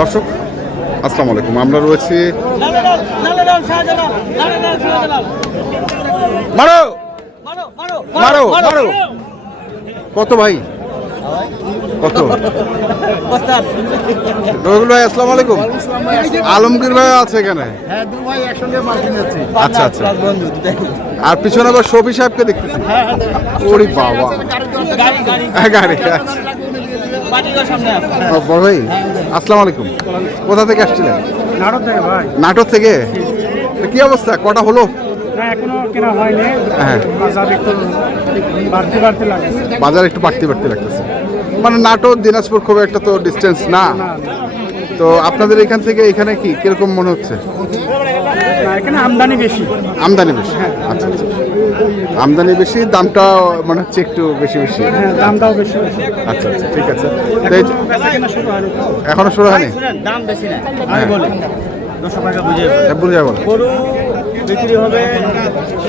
দর্শক আসসালামু আলাইকুম, আমরা রয়েছি মারো মারো মারো। কত ভাই কত? রবিউল ভাই আসসালামু আলাইকুম। আলমগীর ভাই আছে এখানে। আচ্ছা আচ্ছা, আর পিছনে আবার শফি সাহেবকে দেখতেছি। ওরে বাবা, গাড়ি বড় ভাই আসসালামু আলাইকুম। কোথা থেকে আসছিলেন? নাটক থেকে ভাই। নাটক থেকে? কি অবস্থা, কটা হলো? না এখনো কেনা হয়নি। হ্যাঁ, বাজার একটু বাড়তে লাগছে। বাজার একটু বাড়তে লাগতেছে। মানে নাটক দিনাজপুর খুব একটা তো ডিস্টেন্স না, তো আপনাদের এখান থেকে এখানে কি কিরকম মনে হচ্ছে? এখানে আমদানি বেশি। আমদানি বেশি, আচ্ছা আচ্ছা, আমদানি বেশি, দামটা মনে হচ্ছে একটু বেশি বেশি। দামটাও বেশি। আচ্ছা আচ্ছা, ঠিক আছে। এখনো শুরু হয়নি? দাম বেশি না, আমি বলি 200 টাকা বুঝে বল। গরু বিক্রি হবে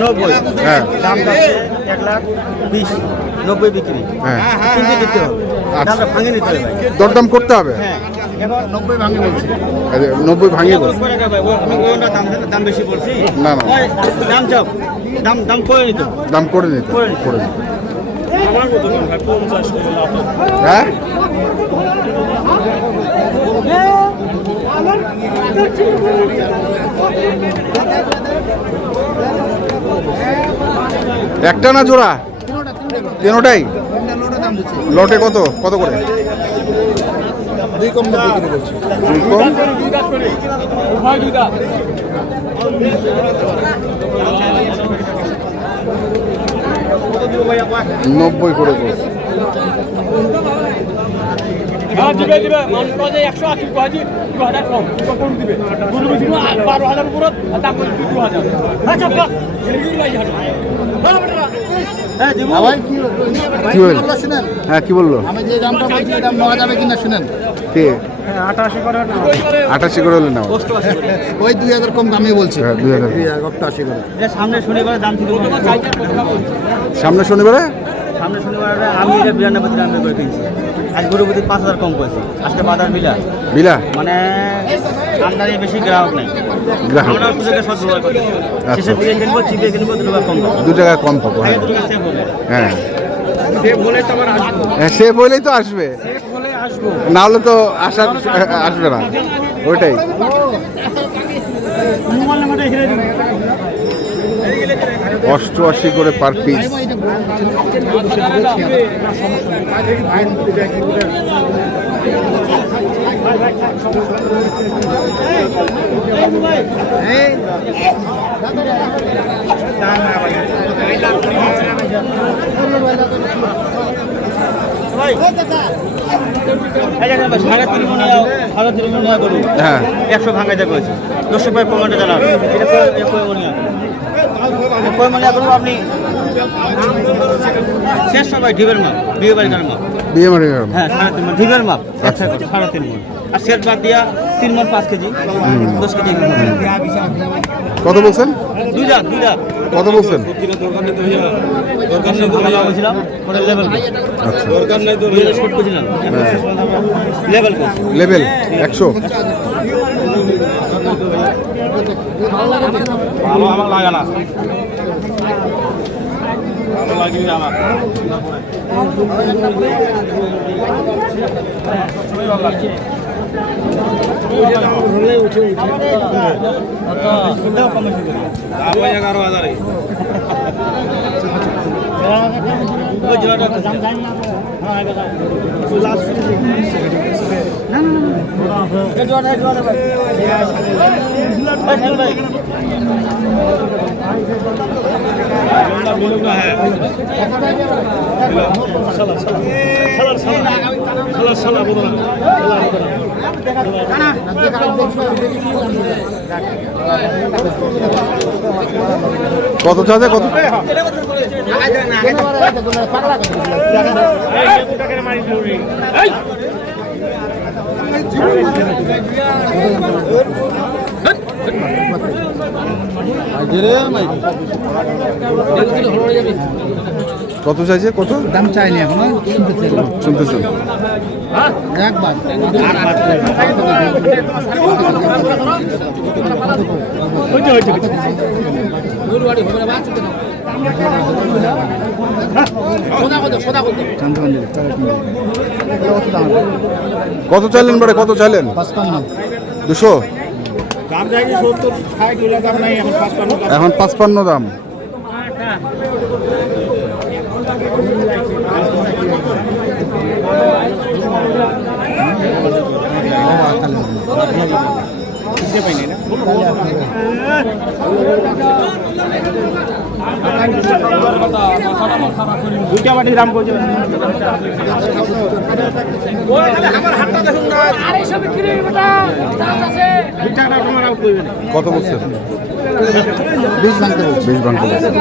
90, হ্যাঁ, দাম যাচ্ছে 1,20,000, 90 বিক্রি। হ্যাঁ, কিন্তু দিতে হবে, দামটা ভাঙে নিতে হবে। দরদাম করতে হবে। হ্যাঁ, এখন 90 ভাঙে বলছি। 90 ভাঙিয়ে বলছি। আমি দাম বেশি বলছি না না, দাম চাও, দাম করে নিত, দাম করে নিতে করে নিতে। হ্যাঁ, একটা না জোড়া? তিনোটাই লটে কত কত করে? 2 কম 90 করে বলছি। 2 কম 90 করে বলছি। কি বললো? হ্যাঁ, কি বললো? আমি যে দামটা বলছি দাম নেওয়া যাবে কিনা শুনেন। কে? 88 করে না, 88 করে হলে নাও। ওই 2000 কম দামে বলছি। হ্যাঁ, 2000 88 করে। সামনে শনিবার দাম ঠিক সামনে শনিবারে? সামনে শনিবার আমি 92 টাকা করে কিনছি। আজ গরুপতি 5,000 কম করেছি। আজকে বাজার বিলা মানে আমদানি বেশি, গ্রাহক নেই। গ্রাহক আমরা সুযোগে সব ব্যবহার করি। শেষের দিকে কিনবো, চিপে কিনবো, 2 টাকা কম পাবো। 2 টাকা কম পাবো। হ্যাঁ হ্যাঁ, সে বলেই তো আসবে, না হলে তো আসবে না, ওইটাই। $88 করে পার পিস। হ্যাঁ, 100 ভাঙাইতে করেছি, 200 টাকা প্রমাণটা জানাবো। আপনি শেষ সবাই ঢিবের মাপ, বিয়ে বাড়ি মাপ, বিয়ে মানে হ্যাঁ 3.5 মণ ঢিবের মাপ, 3.5 মণ। আর সেট বাদ দিয়া 3 মণ 5 কেজি, 10 কেজি। কত বলছেন? 2 লাখ কত বলছেন? বলছিলাম লেভেল লেভেল 100। ভালো আমার লাগে না, ভালো লাগে আমার। কত চাঁদে কত? কত চাইছে? কত দাম চাইনি এখনো, শুনতেছি। শুনতেছেন? একবার কত চাইলেন বাড়ে, কত চাইলেন? 200। দাম চাইছি 70 60 ওলা দাম নাই এখন 55 এখন 55 দাম। দুইটা বাটির দাম কইছে কত বলছেন? 20 ভাঙতে বলছি। 20 ভাঙতে বলছেন।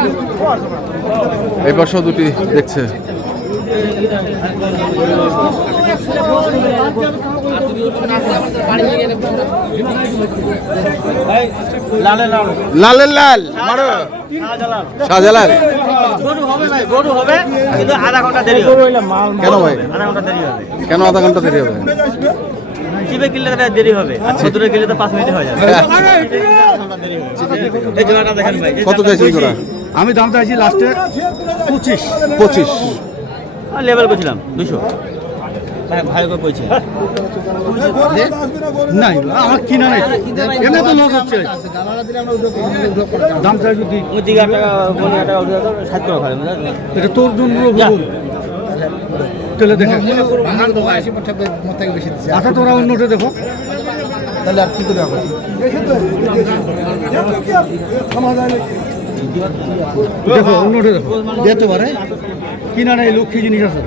এই পাশেও দুটি দেখছে। লালের লাল মারো শাহজালাল। গরু হবে ভাই, গরু হবে কিন্তু আধা ঘন্টা দেরি হবে। কেন ভাই? আধা ঘন্টা দেরি হবে। কেন আধা ঘন্টা দেরি হবে? চিপে কিনলে তাহলে দেরি হবে, আর ছতুরে কিনলে তো 5 মিনিটে হয়ে যাবে। এই জোড়াটা দেখেন ভাই। কত চাইছেন তোরা? আমি দাম চাইছি লাস্টে 25 25। লেভেল করছিলাম 200 ভাই, ভাই করে কইছে নাই আমার কিনা নাই এমনি তো লস হচ্ছে দাম চাইছি তুই ওই দিকে টাকা 15 টাকা উঠে দাও 60 টাকা খাবে এটা তোর জন্য বলুন তাহলে দেখে আচ্ছা তোরা অন্যটা দেখো তাহলে আর কি করে হবে? দেখো অন্যটা দেখো যেতে পারে কিনা নেই লক্ষ্মী জিনিস আছে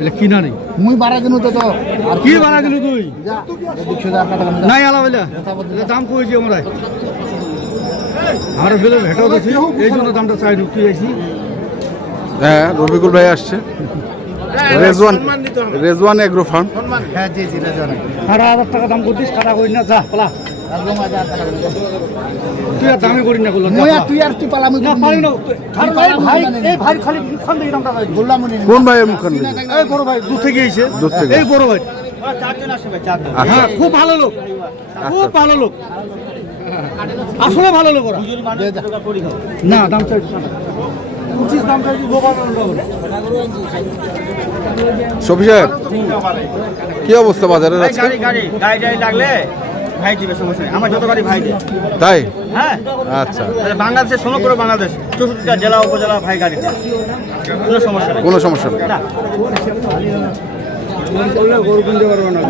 এলে কিনা নেই মুই বাড়া দিনু তো তো আর কি বাড়া গেল তুই 200 টাকা নাই আলা বলে দাম কইছি আমরা আমার বেলে ভেটাও দিছি এই জন্য দামটা চাই ঢুকতে যাইছি হ্যাঁ, রফিকুল ভাই আসছে। Rezwan agro farm. হ্যাঁ জি জি রাজন 18,000 টাকা দাম করছিস কাটা করি না যা পালা তুই আর দামে করি না বললো মুই আর তুই আর তুই পালা মুই না পারি না ভাই এই ভাই খালি খান থেকে দামটা চাই বললাম মুনি কোন ভাইয়ের মুখান? এই বড় ভাই দূর থেকে এসে দূর থেকে। এই বড় ভাই ওরা চারজন আসে ভাই, চারজন। আচ্ছা হ্যাঁ খুব ভালো লোক খুব ভালো লোক আসলে ভালো লোক ওরা দুজন মানুষ টাকা করি হোক। না দাম চাইছি 25 দাম চাইছি শফি সাহেব, কি অবস্থা বাজারের ভাই, আজকে? গাড়ি লাগলে ভাই দিবে, সমস্যা নেই। আমার যত গাড়ি ভাই দিবে। তাই? হ্যাঁ, আচ্ছা, তাহলে বাংলাদেশের সমগ্র বাংলাদেশ 64টা জেলা উপজেলা ভাই গাড়ি দেয়। কোনো সমস্যা নেই। কোনো সমস্যা নেই। না। গরু কিনতে পারবো না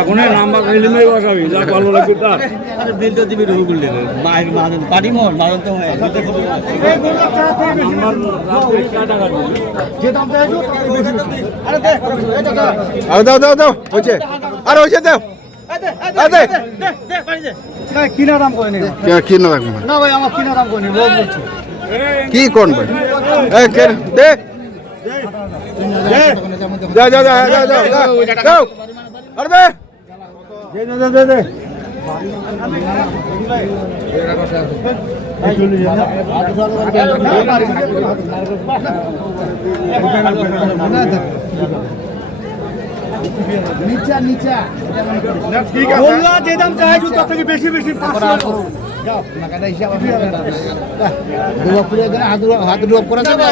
এখন নাম্বার ফিল্মে বসাবি যা ভালো লাগবে তার আরে বিল তো দিবি রুহুল দেবে। মায়ের মাজন পাটি মোর মাজন তো হয়। যে দাম চাইছো আরে দে, এটা দে। আর দাও দাও দাও, হয়েছে, আর হয়েছে, দাও। দে, বাড়ি দে। না কিনা দাম করে নি কি না রাখবো ভাই? না ভাই আমার কিনা দাম করে নি লোক বলছি কি কোন ভাই? এই কে দে, যা যা যা যা যা যাও, আরে দে। দে দে নিচা নিচা বললা যে দাম চাইছো তার থেকে বেশি বেশি 500 যাও না কাটা হিসাব আছে দুয়া পুরে গেলে হাত ড্রপ করা যাবে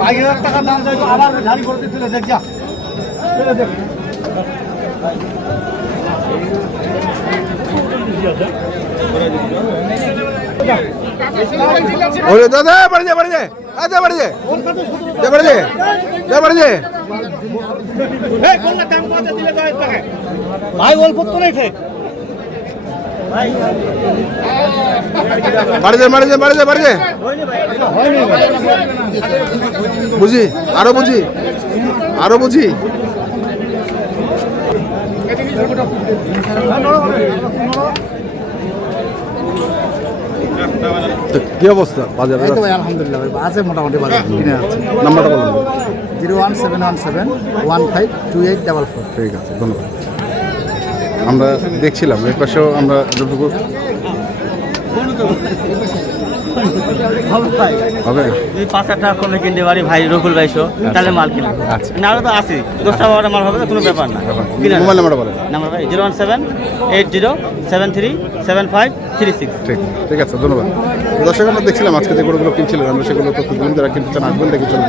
বাইরের টাকা দাম চাইছো আবার ঝাড়ি করতে তুলে দেখ যা তুলে দেখ ওরে দাদা বাড়ি যা, বাড়ি যা, আদা বাড়ি যা, যা বাড়ি যা, যা বাড়ি যা। ভাই অল্প তো নেই ঠিক বাড়ি যা, বাড়ি যা, বাড়ি যা, বাড়ি যা। বুঝি, আরো বুঝি, আরো বুঝি। তো কি অবস্থা বাজারে? এই তো ভাই আলহামদুলিল্লাহ ভাই আছে মোটামুটি বাজার কিনে আছে। নাম্বারটা বলুন। 01717 152844। ঠিক আছে, ধন্যবাদ। আমরা দেখছিলাম এর পাশেও আমরা যতটুকু হবে। যদি 5,000 টাকা কমে কিনতে পারি ভাই রকুল ভাইশো তাহলে মাল কিনবো। আচ্ছা। নাহলে তো আসি 10টা 12টা মাল হবে তো কোনো ব্যাপার না। মোবাইল নাম্বারটা বলেন। নাম্বার ভাই 01780737536। ঠিক ঠিক আছে, ধন্যবাদ। দর্শক আমরা দেখছিলাম আজকে যে গরুগুলো কিনছিলেন আমরা সেগুলো তথ্য দিন যারা কিনতে চান আসবেন দেখে চলে